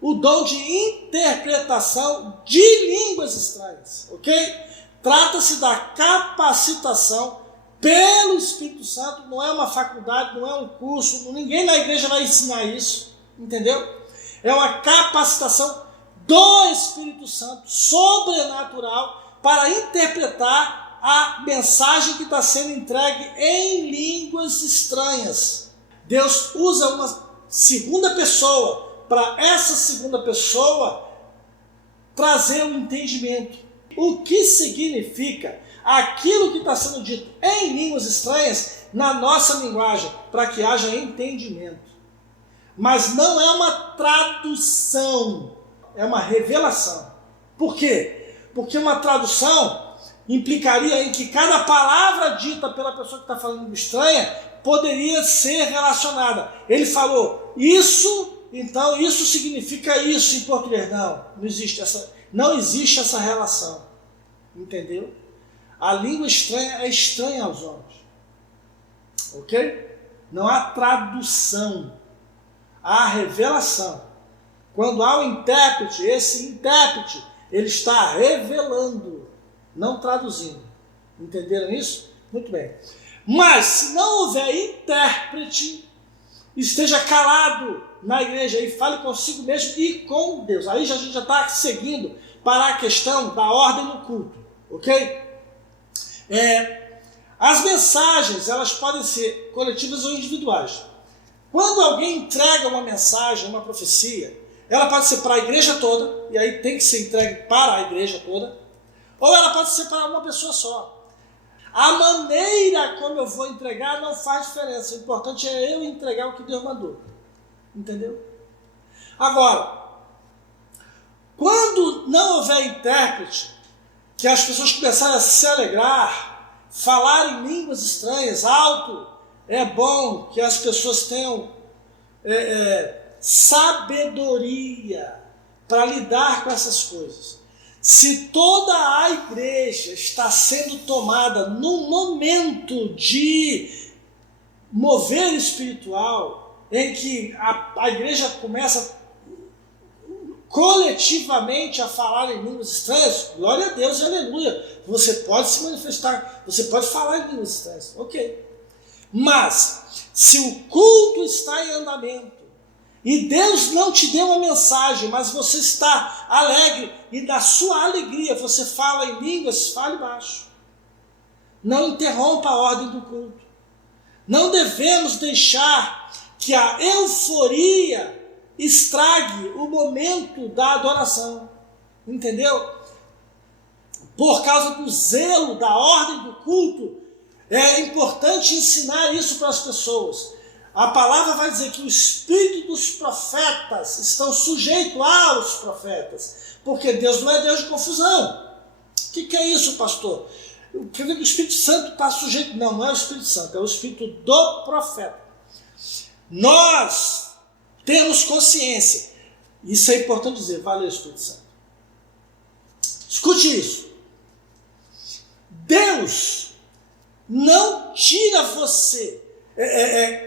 O dom de interpretação de línguas estranhas, ok? Trata-se da capacitação pelo Espírito Santo, não é uma faculdade, não é um curso, ninguém na igreja vai ensinar isso, entendeu? É uma capacitação do Espírito Santo, sobrenatural, para interpretar a mensagem que está sendo entregue em línguas estranhas. Deus usa uma segunda pessoa para essa segunda pessoa trazer um entendimento. O que significa aquilo que está sendo dito em línguas estranhas na nossa linguagem, para que haja entendimento. Mas não é uma tradução, é uma revelação. Por quê? Porque uma tradução implicaria em que cada palavra dita pela pessoa que está falando língua estranha poderia ser relacionada. Ele falou isso, então isso significa isso em português. Não existe essa relação. Entendeu? A língua estranha é estranha aos homens. Ok? Não há tradução. Há revelação. Quando há um intérprete, esse intérprete, ele está revelando, não traduzindo. Entenderam isso? Muito bem. Mas, se não houver intérprete, esteja calado na igreja e fale consigo mesmo e com Deus. Aí a gente já está seguindo para a questão da ordem no culto. Ok? As mensagens, elas podem ser coletivas ou individuais. Quando alguém entrega uma mensagem, uma profecia, ela pode ser para a igreja toda, e aí tem que ser entregue para a igreja toda, ou ela pode ser para uma pessoa só. A maneira como eu vou entregar não faz diferença. O importante é eu entregar o que Deus mandou. Entendeu? Agora, quando não houver intérprete, que as pessoas começarem a se alegrar, falar em línguas estranhas, alto, é bom que as pessoas tenham sabedoria para lidar com essas coisas. Se toda a igreja está sendo tomada num momento de mover espiritual, em que a igreja começa coletivamente a falar em línguas estranhas, glória a Deus e aleluia. Você pode se manifestar, você pode falar em línguas estranhas, ok. Mas, se o culto está em andamento, e Deus não te deu uma mensagem, mas você está alegre, e da sua alegria você fala em línguas, fale baixo. Não interrompa a ordem do culto. Não devemos deixar que a euforia estrague o momento da adoração. Entendeu? Por causa do zelo da ordem do culto, é importante ensinar isso para as pessoas. A palavra vai dizer que o espírito dos profetas estão sujeitos aos profetas, porque Deus não é Deus de confusão. O que é isso, pastor? Eu quero dizer que o Espírito Santo está sujeito. Não, não é o Espírito Santo, é o espírito do profeta. Nós temos consciência. Isso é importante dizer. Valeu, Espírito Santo. Escute isso. Deus não tira você.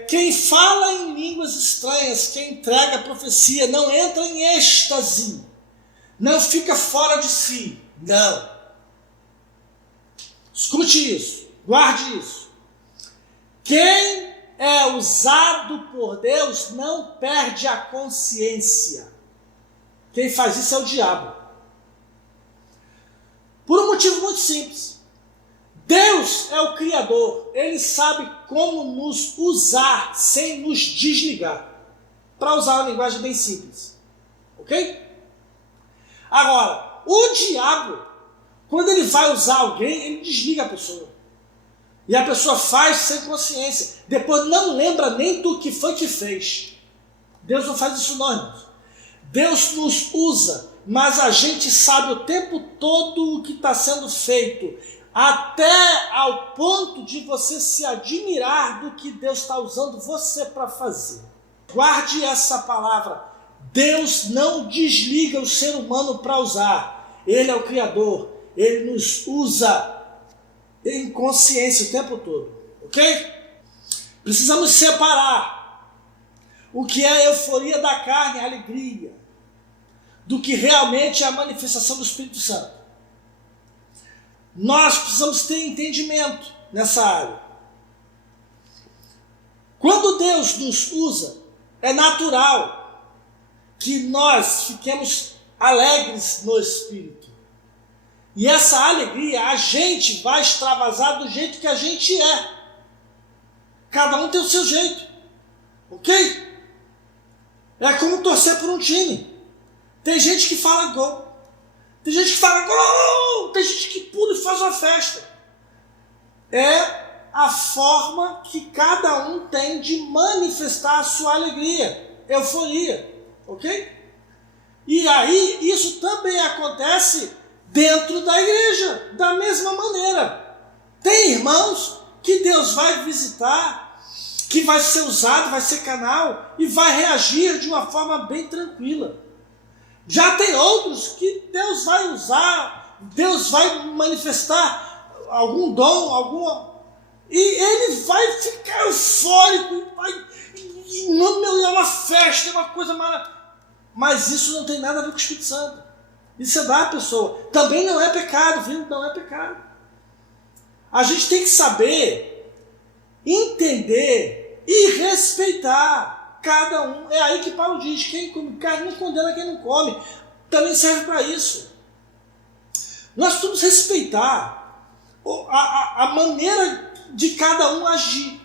Quem fala em línguas estranhas, quem entrega a profecia, não entra em êxtase, não fica fora de si. Não. Escute isso, guarde isso. Quem é usado por Deus não perde a consciência. Quem faz isso é o diabo. Por um motivo muito simples. Deus é o Criador, Ele sabe como nos usar sem nos desligar. Para usar uma linguagem bem simples. Ok? Agora, o diabo, quando ele vai usar alguém, ele desliga a pessoa. E a pessoa faz sem consciência. Depois não lembra nem do que foi que fez. Deus não faz isso não, irmãos. Deus nos usa, mas a gente sabe o tempo todo o que está sendo feito, até ao ponto de você se admirar do que Deus está usando você para fazer. Guarde essa palavra. Deus não desliga o ser humano para usar. Ele é o Criador. Ele nos usa em consciência o tempo todo. Ok? Precisamos separar o que é a euforia da carne, a alegria, do que realmente é a manifestação do Espírito Santo. Nós precisamos ter entendimento nessa área. Quando Deus nos usa, é natural que nós fiquemos alegres no Espírito. E essa alegria a gente vai extravasar do jeito que a gente é. Cada um tem o seu jeito. Ok? É como torcer por um time. Tem gente que fala gol. Tem gente que fala gol. Tem gente que pula e faz uma festa. É a forma que cada um tem de manifestar a sua alegria, euforia. Ok? E aí, isso também acontece dentro da igreja, da mesma maneira. Tem irmãos que Deus vai visitar, que vai ser usado, vai ser canal, e vai reagir de uma forma bem tranquila. Já tem outros que Deus vai usar, Deus vai manifestar algum dom, alguma... E ele vai ficar eufórico, é uma festa, é uma coisa maravilhosa. Mas isso não tem nada a ver com o Espírito Santo. Isso é da pessoa. Também não é pecado, viu? Não é pecado. A gente tem que saber, entender e respeitar cada um. É aí que Paulo diz, quem come carne não condena quem não come. Também serve para isso. Nós precisamos respeitar a maneira de cada um agir.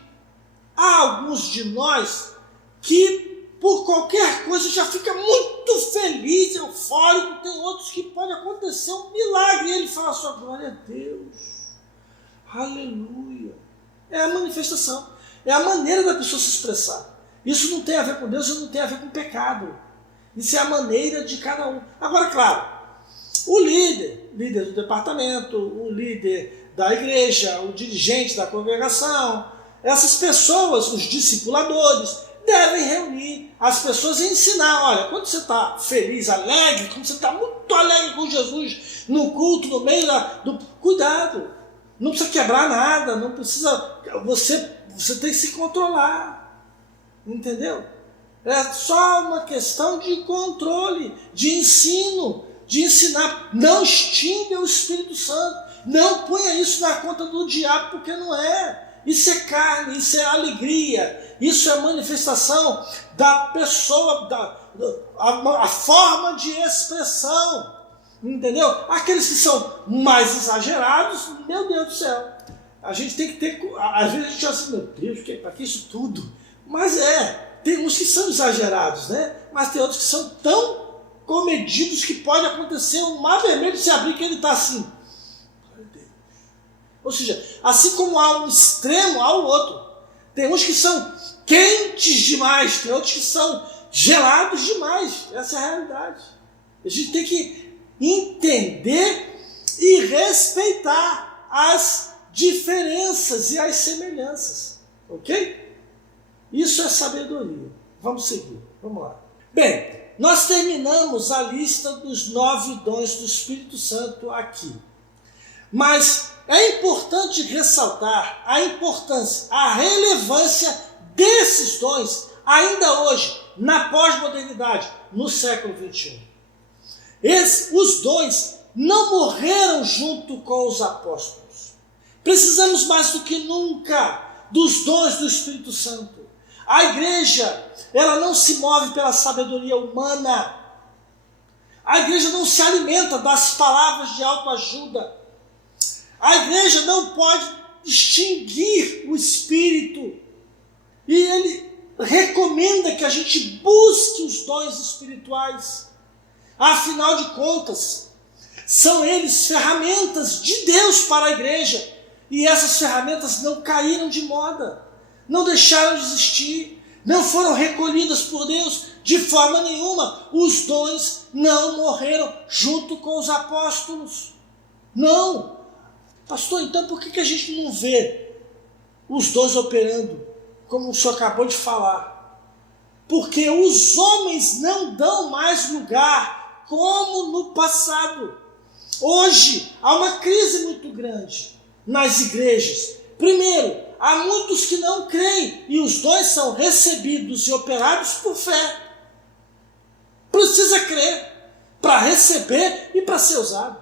Há alguns de nós que por qualquer coisa já fica muito feliz, eufórico. Tem outros que pode acontecer um milagre e ele fala só, glória a Deus, aleluia. É a manifestação, é a maneira da pessoa se expressar. Isso não tem a ver com Deus, isso não tem a ver com pecado. Isso é a maneira de cada um. Agora, claro, o líder do departamento, o líder da igreja, o dirigente da congregação, essas pessoas, os discipuladores, devem reunir as pessoas e ensinar. Olha, quando você está feliz, alegre, quando você está muito alegre com Jesus no culto, no meio do... Cuidado, não precisa quebrar nada, não precisa... Você tem que se controlar, entendeu? É só uma questão de controle, de ensino, de ensinar. Não extinga o Espírito Santo, não ponha isso na conta do diabo, porque não é. Isso é carne, isso é alegria, isso é manifestação da pessoa, a forma de expressão, entendeu? Aqueles que são mais exagerados, meu Deus do céu, a gente tem que ter, às vezes a gente acha assim, meu Deus, para que isso tudo? Mas tem uns que são exagerados, né? Mas tem outros que são tão comedidos que pode acontecer um mar vermelho se abrir que ele está assim. Ou seja, assim como há um extremo, há o outro. Tem uns que são quentes demais, tem outros que são gelados demais. Essa é a realidade. A gente tem que entender e respeitar as diferenças e as semelhanças. Ok? Isso é sabedoria. Vamos seguir. Vamos lá. Bem, nós terminamos a lista dos 9 dons do Espírito Santo aqui. Mas é importante ressaltar a importância, a relevância desses dons ainda hoje, na pós-modernidade, no século XXI. Os dons não morreram junto com os apóstolos. Precisamos mais do que nunca dos dons do Espírito Santo. A igreja, ela não se move pela sabedoria humana. A igreja não se alimenta das palavras de autoajuda. A igreja não pode extinguir o Espírito. E ele recomenda que a gente busque os dons espirituais. Afinal de contas, são eles ferramentas de Deus para a igreja. E essas ferramentas não caíram de moda, não deixaram de existir, não foram recolhidas por Deus De forma nenhuma, os dons não morreram junto com os apóstolos. Não. Pastor, então por que a gente não vê os dons operando, como o senhor acabou de falar? Porque os homens não dão mais lugar como no passado. Hoje há uma crise muito grande nas igrejas. Primeiro, há muitos que não creem e os dons são recebidos e operados por fé. Precisa crer para receber e para ser usado.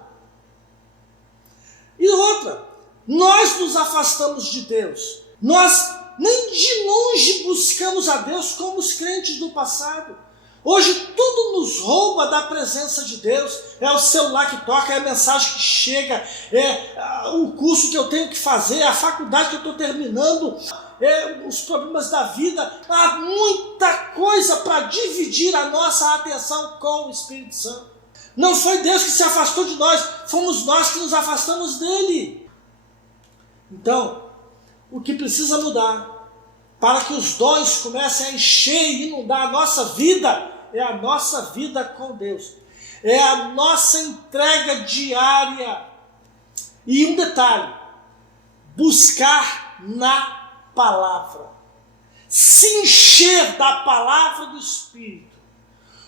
E outra, nós nos afastamos de Deus. Nós nem de longe buscamos a Deus como os crentes do passado. Hoje tudo nos rouba da presença de Deus. É o celular que toca, é a mensagem que chega, é o curso que eu tenho que fazer, é a faculdade que eu estou terminando, é os problemas da vida. Há muita coisa para dividir a nossa atenção com o Espírito Santo. Não foi Deus que se afastou de nós, fomos nós que nos afastamos dele. Então, o que precisa mudar para que os dons comecem a encher e inundar a nossa vida é a nossa vida com Deus. É a nossa entrega diária. E um detalhe, buscar na palavra. Se encher da palavra do Espírito.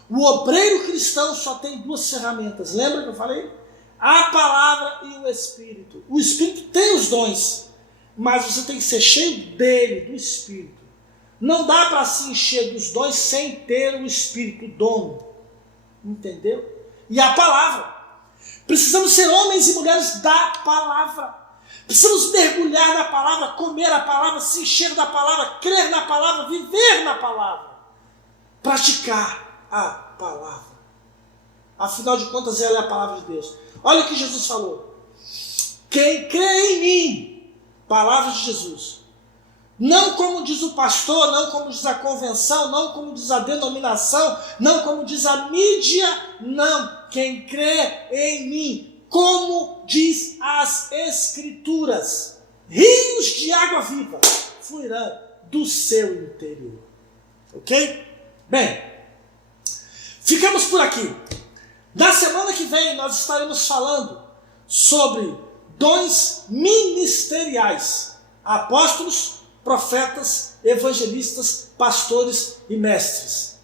O obreiro cristão só tem duas ferramentas. Lembra que eu falei? A palavra e o Espírito. O Espírito tem os dons, mas você tem que ser cheio dele, do Espírito. Não dá para se encher dos dons sem ter o Espírito, o dono. Entendeu? E a palavra. Precisamos ser homens e mulheres da palavra. Precisamos mergulhar na palavra, comer a palavra, se encher da palavra, crer na palavra, viver na palavra. Praticar a palavra. Afinal de contas, ela é a palavra de Deus. Olha o que Jesus falou. Quem crê em mim, palavra de Jesus, não como diz o pastor, não como diz a convenção, não como diz a denominação, não como diz a mídia, não. Quem crê em mim, como diz as Escrituras, rios de água viva fluirão do seu interior. Ok? Bem, ficamos por aqui. Na semana que vem nós estaremos falando sobre dons ministeriais. Apóstolos, profetas, evangelistas, pastores e mestres.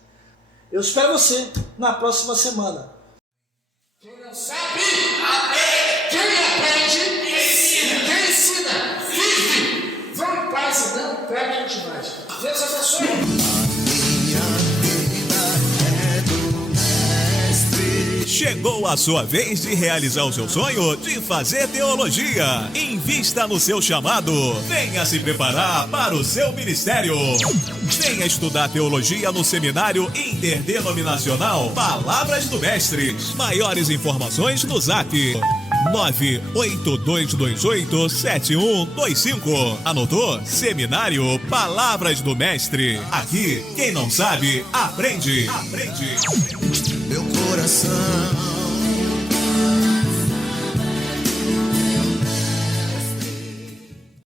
Eu espero você na próxima semana. Quem não sabe, aprende. Quem aprende, ensina. Quem ensina, vive. Vamos em paz e não peguem demais. Deus abençoe. Chegou a sua vez de realizar o seu sonho de fazer teologia. Invista no seu chamado. Venha se preparar para o seu ministério. Venha estudar teologia no Seminário Interdenominacional Palavras do Mestre. Maiores informações no Zap 982287125. Anotou? Seminário Palavras do Mestre. Aqui, quem não sabe, aprende. Meu coração